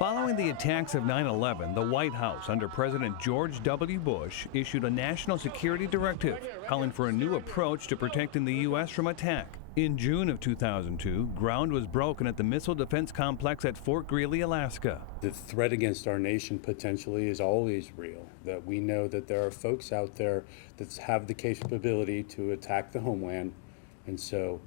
Following the attacks of 9/11, the White House under President George W. Bush issued a national security directive calling for a new approach to protecting the U.S. from attack. In June of 2002, ground was broken at the Missile Defense Complex at Fort Greely, Alaska. The threat against our nation potentially is always real, that we know that there are folks out there that have the capability to attack the homeland, and so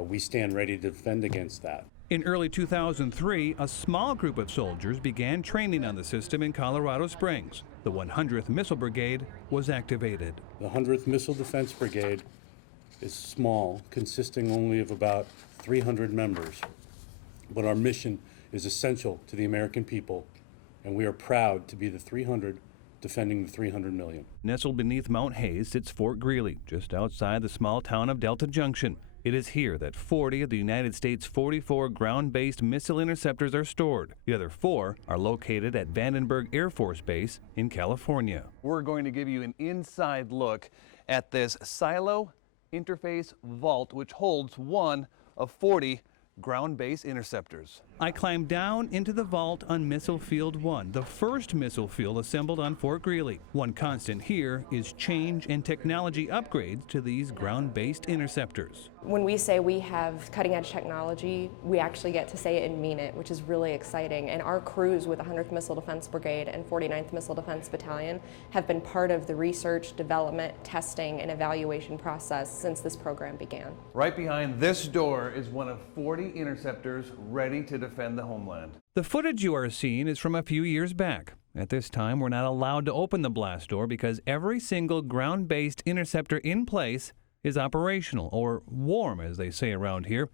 we stand ready to defend against that. In early 2003, a small group of soldiers began training on the system in Colorado Springs. The 100th Missile Brigade was activated. The 100th Missile Defense Brigade is small, consisting only of about 300 members. But our mission is essential to the American people, and we are proud to be the 300 defending the 300 million. Nestled beneath Mount Hayes sits Fort Greely, just outside the small town of Delta Junction. It is here that 40 of the United States' 44 ground-based missile interceptors are stored. The other 4 are located at Vandenberg Air Force Base in California. We're going to give you an inside look at this silo interface vault, which holds one of 40 ground-based interceptors. I climbed down into the vault on Missile Field 1, the first missile field assembled on Fort Greely. One constant here is change and technology upgrades to these ground-based interceptors. When we say we have cutting-edge technology, we actually get to say it and mean it, which is really exciting. And our crews with the 100th Missile Defense Brigade and 49th Missile Defense Battalion have been part of the research, development, testing, and evaluation process since this program began. Right behind this door is one of 40 interceptors ready to defend the homeland. The footage you are seeing is from a few years back. At this time, we're not allowed to open the blast door because every single ground-based interceptor in place is operational, or warm, as they say around here.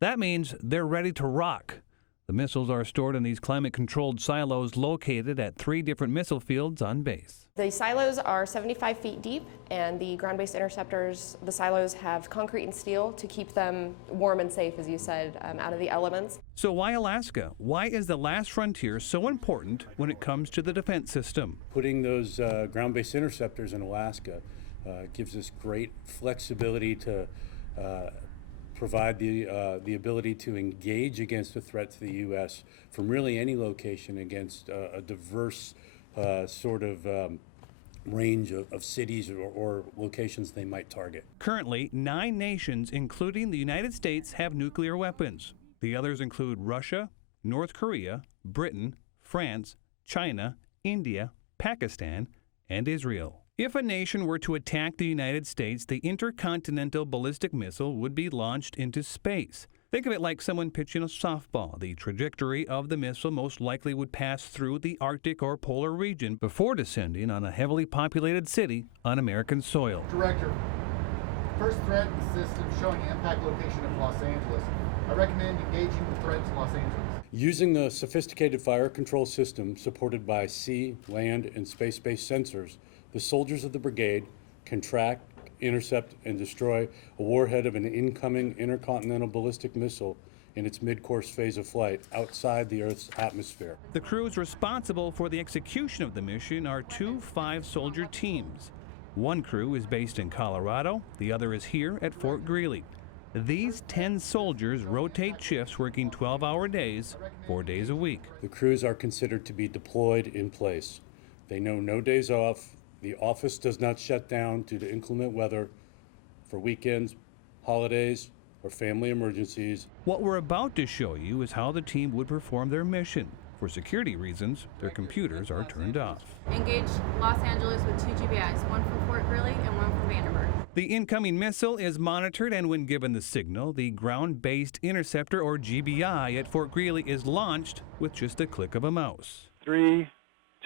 That means they're ready to rock. The missiles are stored in these climate-controlled silos located at 3 different missile fields on base. The silos are 75 feet deep, and the ground-based interceptors, the silos have concrete and steel to keep them warm and safe, as you said, out of the elements. So why Alaska? Why is the last frontier so important when it comes to the defense system? Putting those ground-based interceptors in Alaska gives us great flexibility to provide the ability to engage against a threat to the U.S. from really any location against a diverse sort of range of cities or locations they might target. Currently, 9 nations, including the United States, have nuclear weapons. The others include Russia, North Korea, Britain, France, China, India, Pakistan, and Israel. If a nation were to attack the United States, the intercontinental ballistic missile would be launched into space. Think of it like someone pitching a softball. The trajectory of the missile most likely would pass through the Arctic or polar region before descending on a heavily populated city on American soil. Director, first threat system showing the impact location of Los Angeles. I recommend engaging the threat to Los Angeles. Using the sophisticated fire control system supported by sea, land, and space-based sensors, the soldiers of the brigade can track, intercept, and destroy a warhead of an incoming intercontinental ballistic missile in its mid-course phase of flight outside the Earth's atmosphere. The crews responsible for the execution of the mission are 2 5-soldier teams. One crew is based in Colorado, the other is here at Fort Greely. These 10 soldiers rotate shifts working 12-hour days, 4 days a week. The crews are considered to be deployed in place. They know no days off. The office does not shut down due to inclement weather, for weekends, holidays, or family emergencies. What we're about to show you is how the team would perform their mission. For security reasons, their computers are turned off. Engage Los Angeles with 2 GBIs, one from Fort Greely and one from Vandenberg. The incoming missile is monitored, and when given the signal, the ground-based interceptor, or GBI, at Fort Greely is launched with just a click of a mouse. 3,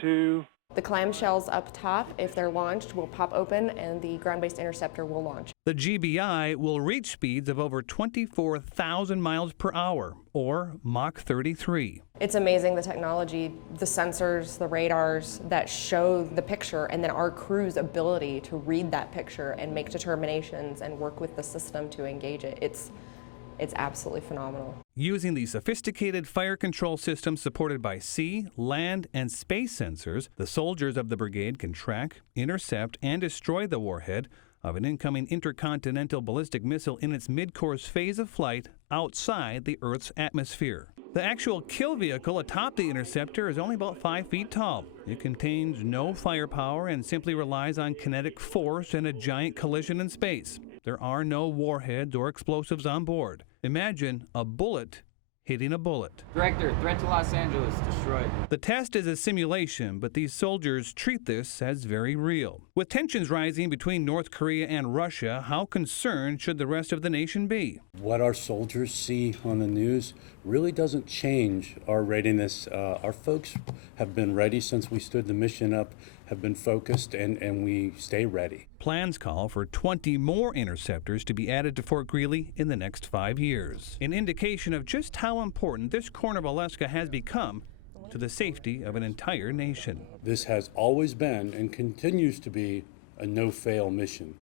2. The clamshells up top, if they're launched, will pop open and the ground-based interceptor will launch. The GBI will reach speeds of over 24,000 miles per hour, or Mach 33. It's amazing, the technology, the sensors, the radars that show the picture, and then our crew's ability to read that picture and make determinations and work with the system to engage it. It's absolutely phenomenal. Using the sophisticated fire control system supported by sea, land, and space sensors, the soldiers of the brigade can track, intercept, and destroy the warhead of an incoming intercontinental ballistic missile in its mid-course phase of flight outside the Earth's atmosphere. The actual kill vehicle atop the Interceptor is only about 5 feet tall. It contains no firepower and simply relies on kinetic force and a giant collision in space. There are no warheads or explosives on board. Imagine a bullet hitting a bullet. Director, threat to Los Angeles, destroyed. The test is a simulation, but these soldiers treat this as very real. With tensions rising between North Korea and Russia, how concerned should the rest of the nation be? What our soldiers see on the news really doesn't change our readiness. Our folks have been ready since we stood the mission up, have been focused, and we stay ready. Plans call for 20 more interceptors to be added to Fort Greely in the next 5 years. An indication of just how important this corner of Alaska has become to the safety of an entire nation. This has always been and continues to be a no-fail mission.